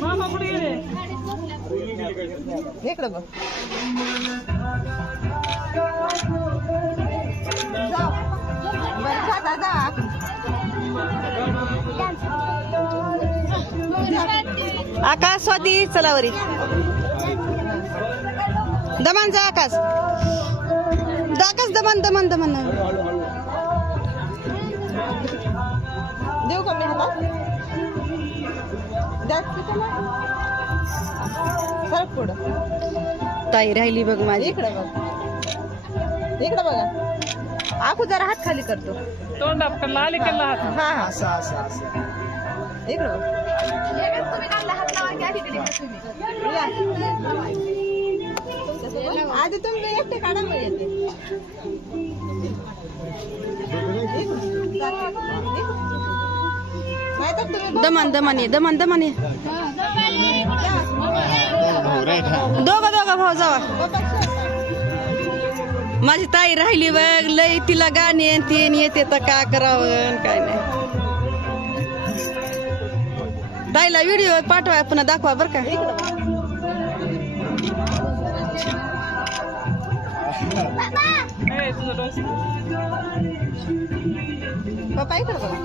मामा कुठे गेले? इकडं बघ. आकाश स्वाती चलावरी दमन जा आकाश दमन दमन दमन देऊ का मी हातात? सरक पुढं. ताई राहिली बघ माझी. इकडं बघ. इकडं बघा. आखू जरा हात खाली करतो. तोंडात लाली केला हात. हा हा इकडं बघ. आधी तुम्ही एकटे काढा मग येते. दमन दमन ये दमन दमन ये दोघं भाऊ जावा. माझी ताई राहिली बघ लय तिला गाणी येते तर का करावं काय नाही. ताईला व्हिडिओ पाठवा पुन्हा दाखवा बर का. पप्पा इकडं बघा.